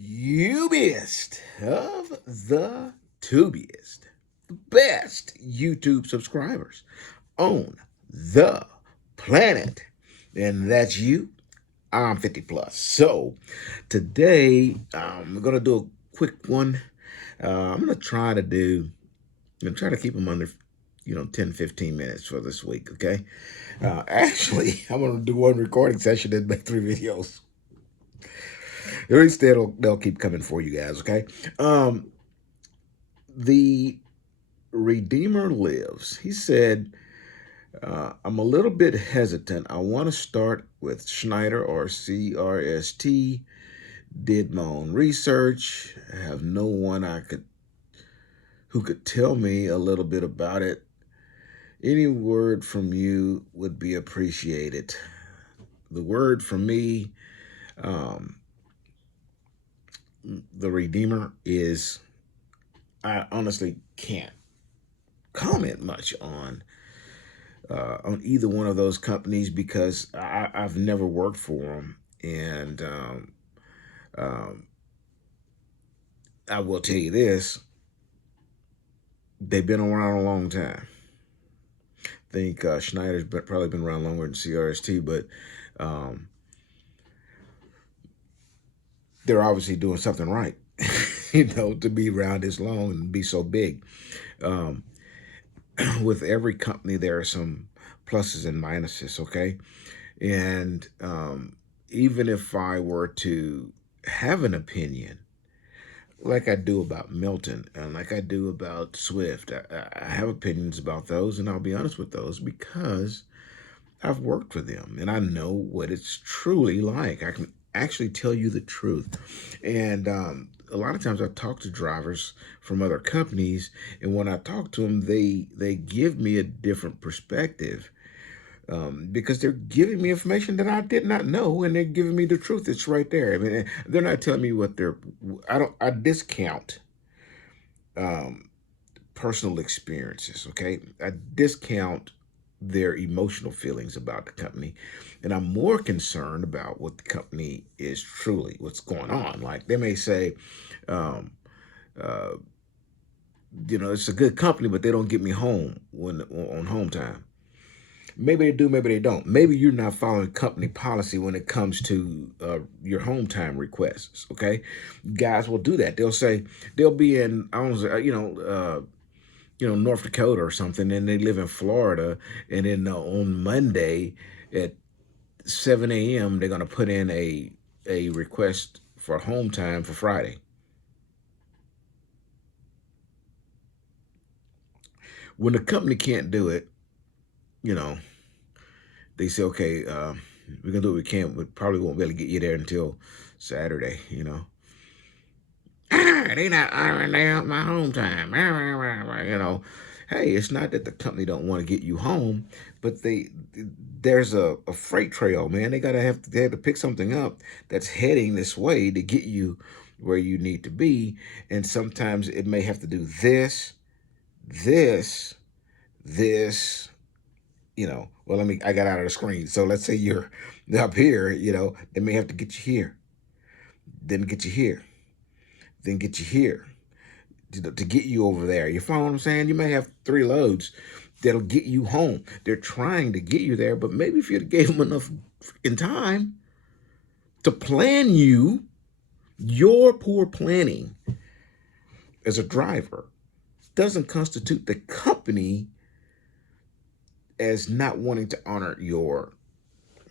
Ubiest of the tubiest, the best YouTube subscribers on the planet. And that's you. I'm 50 plus. So today we're going to do a quick one. I'm going to try to keep them under 10, 15 minutes for this week. Okay. Actually, I'm going to do one recording session and make 3 videos. At least they'll keep coming for you guys, okay? The Redeemer lives. He said, I'm a little bit hesitant. I want to start with Schneider or CRST. Did my own research. I have no one who could tell me a little bit about it. Any word from you would be appreciated. The word from me, the Redeemer, is I honestly can't comment much on either one of those companies because I've never worked for them, and I will tell you this: they've been around a long time. I think Schneider's probably been around longer than CRST, but they're obviously doing something right, to be around this long and be so big. With every company, there are some pluses and minuses, okay? And even if I were to have an opinion, like I do about Melton and like I do about Swift, I have opinions about those, and I'll be honest with those because I've worked for them and I know what it's truly like. I can actually tell you the truth. And a lot of times I talk to drivers from other companies, and when I talk to them, they give me a different perspective because they're giving me information that I did not know, and they're giving me the truth. It's right there. I mean, they're not telling me what I discount personal experiences, okay? I discount their emotional feelings about the company, and I'm more concerned about what the company is truly, what's going on. Like they may say, um, uh, it's a good company, but they don't get me home on home time. Maybe they do, maybe they don't. Maybe you're not following company policy when it comes to your home time requests. Okay, guys will do that. They'll be in, I don't know, North Dakota or something, and they live in Florida, and then on Monday at 7 a.m. they're gonna put in a request for home time for Friday. When the company can't do it, they say, okay, we're gonna do what we can, but probably won't be able to get you there until Saturday. They not honoring my home time. Hey, it's not that the company don't want to get you home, but there's a freight trail, man. They have to pick something up that's heading this way to get you where you need to be, and sometimes it may have to do this, this, this. Well, I got out of the screen. So let's say you're up here, they may have to get you here, then get you here, then get you here to get you over there. You follow what I'm saying? You may have 3 loads that'll get you home. They're trying to get you there, but maybe if you gave them enough in time to plan your poor planning as a driver doesn't constitute the company as not wanting to honor your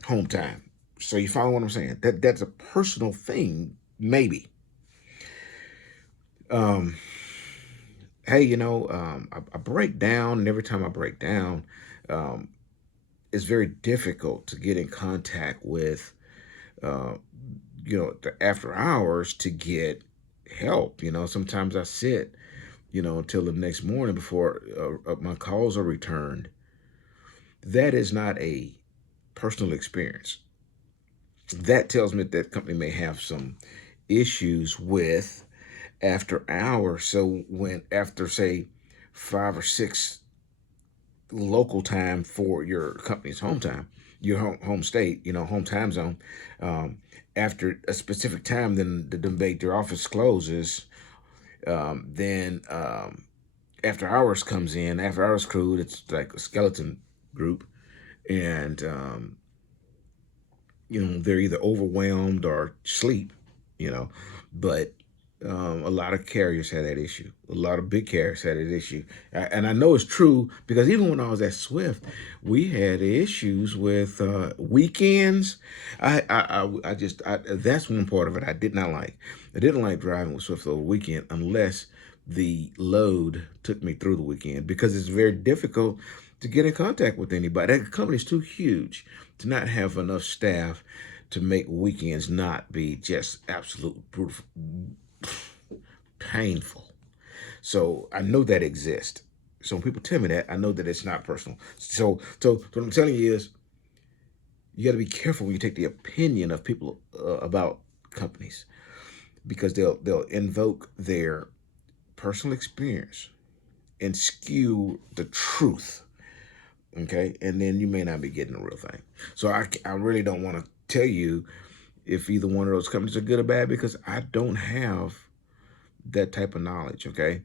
home time. So you follow what I'm saying? That's a personal thing, maybe. Hey, I break down, and every time I break down, um, it's very difficult to get in contact with, uh, the after hours to get help. Sometimes I sit, until the next morning before my calls are returned. That is not a personal experience. That tells me that company may have some issues with after hours. So when after say 5 or 6 local time for your company's home time, your home state, home time zone, after a specific time, then the debate, your office closes. Then after hours comes in, after hours crew, it's like a skeleton group, and they're either overwhelmed or sleep, you know, but a lot of carriers had that issue. A lot of big carriers had that issue, and I know it's true because even when I was at Swift, we had issues with weekends. That's one part of it I did not like. I didn't like driving with Swift over the weekend unless the load took me through the weekend, because it's very difficult to get in contact with anybody. That company's too huge to not have enough staff to make weekends not be just absolute brutal, painful. So I know that exists. So when people tell me that, I know that it's not personal. So what I'm telling you is, you got to be careful when you take the opinion of people about companies, because they'll invoke their personal experience and skew the truth. Okay, and then you may not be getting the real thing. So I really don't want to tell you if either one of those companies are good or bad, because I don't have that type of knowledge. Okay,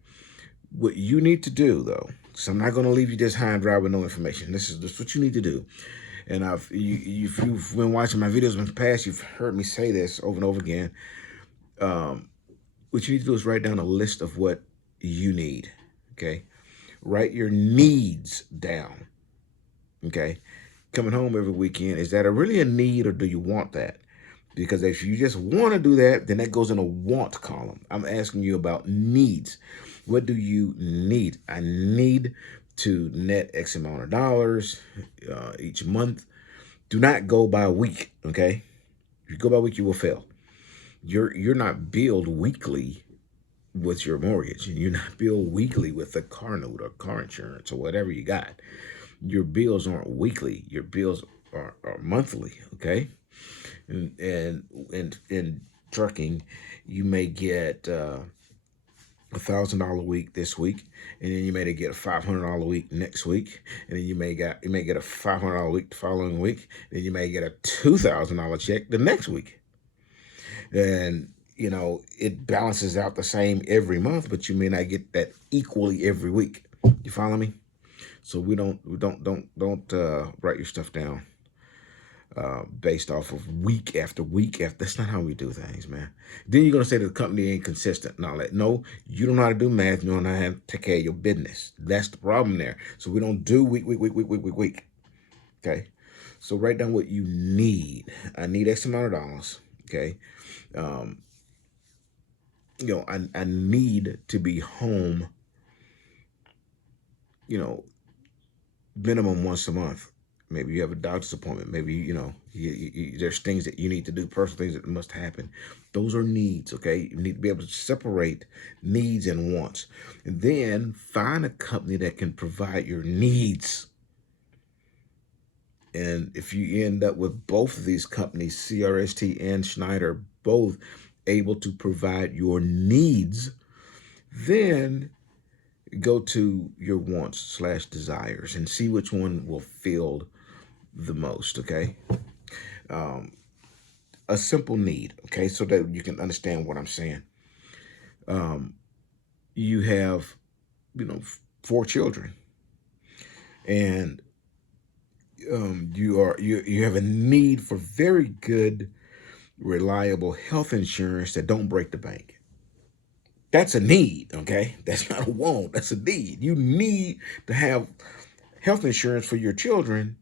what you need to do though, so I'm not going to leave you just high and dry with no information. This is what you need to do. And if you've been watching my videos in the past, you've heard me say this over and over again. What you need to do is write down a list of what you need. Okay, write your needs down. Okay, coming home every weekend, is that really a need, or do you want that? Because if you just want to do that, then that goes in a want column. I'm asking you about needs. What do you need? I need to net X amount of dollars each month. Do not go by week. Okay, if you go by week, you will fail. You're not billed weekly with your mortgage, and you're not billed weekly with a car note or car insurance or whatever you got. Your bills aren't weekly. Your bills are monthly. Okay, and in trucking, you may get $1,000 a week this week, and then you may get a $500 a week next week, and then you may get a $500 a week the following week, then you may get a $2,000 check the next week, and it balances out the same every month, but you may not get that equally every week. You follow me? So we don't write your stuff down based off of week after week after. That's not how we do things, man. Then you're gonna say that the company ain't consistent and all that. No, you don't know how to do math. You don't know how to take care of your business. That's the problem there. So we don't do week. Okay. So write down what you need. I need X amount of dollars. Okay. I need to be home, minimum once a month. Maybe you have a doctor's appointment. Maybe, there's things that you need to do, personal things that must happen. Those are needs, okay? You need to be able to separate needs and wants. And then find a company that can provide your needs. And if you end up with both of these companies, CRST and Schneider, both able to provide your needs, then go to your wants/desires and see which one will fill the most. Okay, a simple need. Okay, so that you can understand what I'm saying. You have 4 children, and you have a need for very good, reliable health insurance that don't break the bank. That's a need, okay? That's not a want. That's a need. You need to have health insurance for your children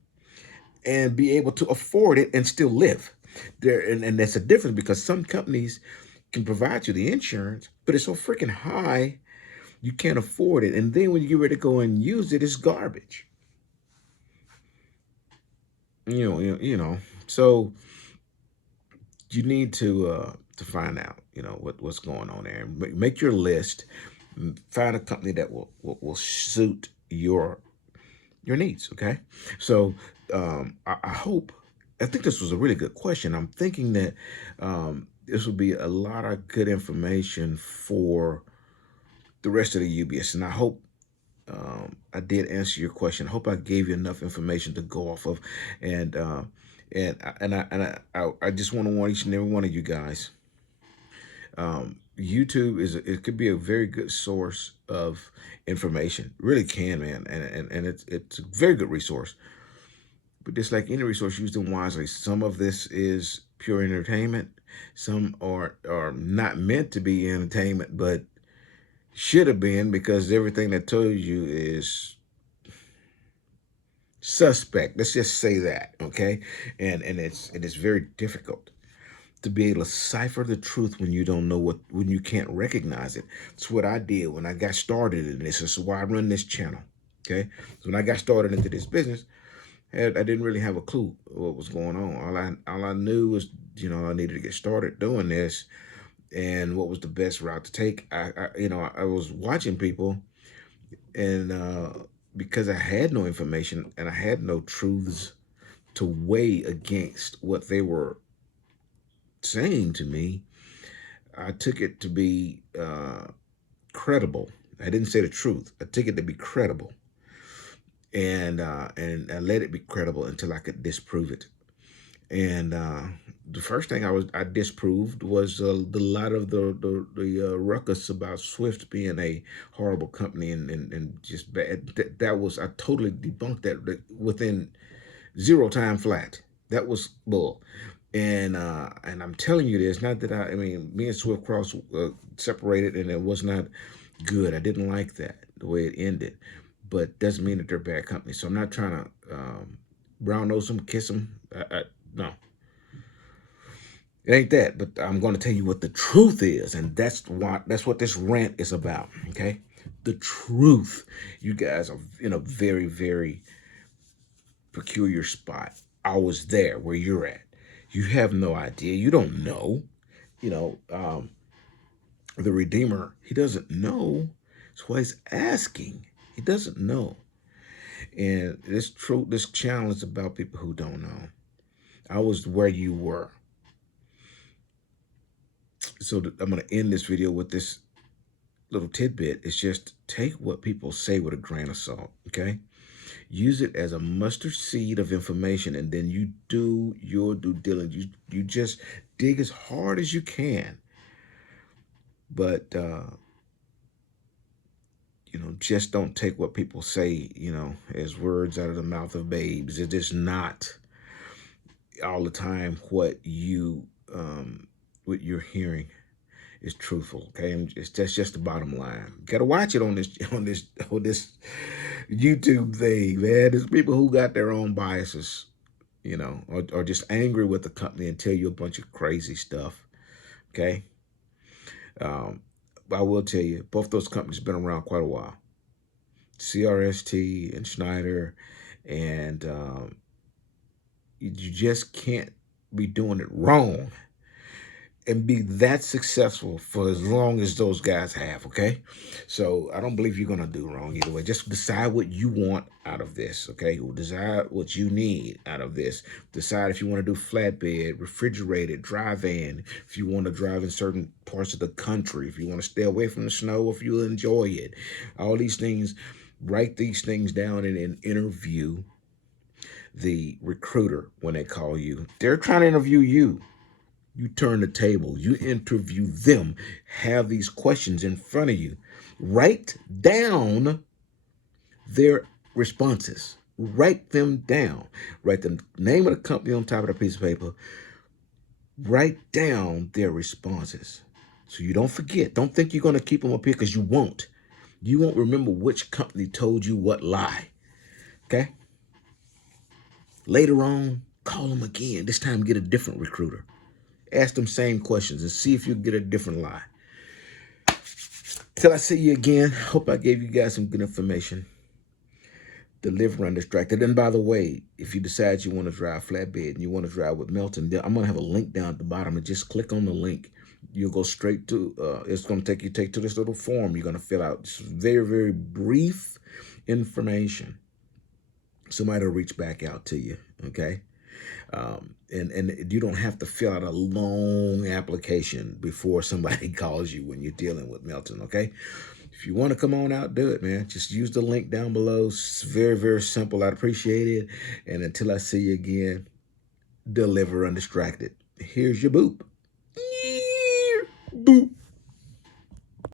and be able to afford it and still live. And that's a difference, because some companies can provide you the insurance, but it's so freaking high, you can't afford it. And then when you get ready to go and use it, it's garbage. So you need to find out, what's going on there. Make your list. Find a company that will suit your needs. Okay. So I think this was a really good question. I'm thinking that this will be a lot of good information for the rest of the UBS, and I hope I did answer your question. I hope I gave you enough information to go off of, and I just want to warn each and every one of you guys. YouTube it could be a very good source of information. It really can, man, and it's a very good resource. But just like any resource, use them wisely. Some of this is pure entertainment. Some are not meant to be entertainment, but should have been, because everything that told you is suspect. Let's just say that, okay? And it's very difficult to be able to cipher the truth when you don't know when you can't recognize it. It's what I did when I got started in this. This is why I run this channel. Okay, so when I got started into this business, I didn't really have a clue what was going on. All I knew was, I needed to get started doing this, and what was the best route to take. I was watching people, and because I had no information and I had no truths to weigh against what they were saying to me, I took it to be credible. I didn't say the truth. I took it to be credible, and I let it be credible until I could disprove it. And the first thing I disproved was the lot of the ruckus about Swift being a horrible company and just bad. That was, I totally debunked that within 0 time flat. That was bull. And I'm telling you this, not that I mean, me and Swift Cross separated, and it was not good. I didn't like that, the way it ended. But doesn't mean that they're bad companies. So I'm not trying to brown nose them, kiss them. No, it ain't that. But I'm going to tell you what the truth is, and that's what this rant is about. Okay, the truth. You guys are in a very, very peculiar spot. I was there where you're at. You have no idea. You don't know. You know, the Redeemer, he doesn't know. That's why he's asking. He doesn't know. And this challenge is about people who don't know. I was where you were. So I'm going to end this video with this little tidbit. It's just take what people say with a grain of salt, okay? Use it as a mustard seed of information, and then you do your due diligence. You just dig as hard as you can. But, just don't take what people say, as words out of the mouth of babes. It is not all the time what you're hearing is truthful. Okay, and that's just the bottom line. You gotta watch it on this YouTube thing, man. There's people who got their own biases, or just angry with the company and tell you a bunch of crazy stuff. Okay. I will tell you, both those companies have been around quite a while. CRST and Schneider, and you just can't be doing it wrong and be that successful for as long as those guys have, okay? So I don't believe you're going to do wrong either way. Just decide what you want out of this, okay? Decide what you need out of this. Decide if you want to do flatbed, refrigerated, dry van, if you want to drive in certain parts of the country, if you want to stay away from the snow, if you enjoy it. All these things, write these things down and interview the recruiter when they call you. They're trying to interview you. You turn the table, you interview them, have these questions in front of you. Write down their responses. Write them down. Write the name of the company on top of the piece of paper. Write down their responses so you don't forget. Don't think you're going to keep them up here, because you won't. You won't remember which company told you what lie. Okay? Later on, call them again. This time get a different recruiter. Ask them same questions and see if you get a different lie. Till I see you again, hope I gave you guys some good information. Deliver undistracted. And by the way, if you decide you want to drive flatbed and you want to drive with Melton, I'm going to have a link down at the bottom, and just click on the link. You'll go straight to, it's going to take to this little form you're going to fill out. It's very, very brief information. Somebody will reach back out to you, okay? And you don't have to fill out a long application before somebody calls you when you're dealing with Melton, okay? If you want to come on out, do it, man. Just use the link down below. It's very, very simple. I'd appreciate it. And until I see you again, deliver undistracted. Here's your boop. Boop.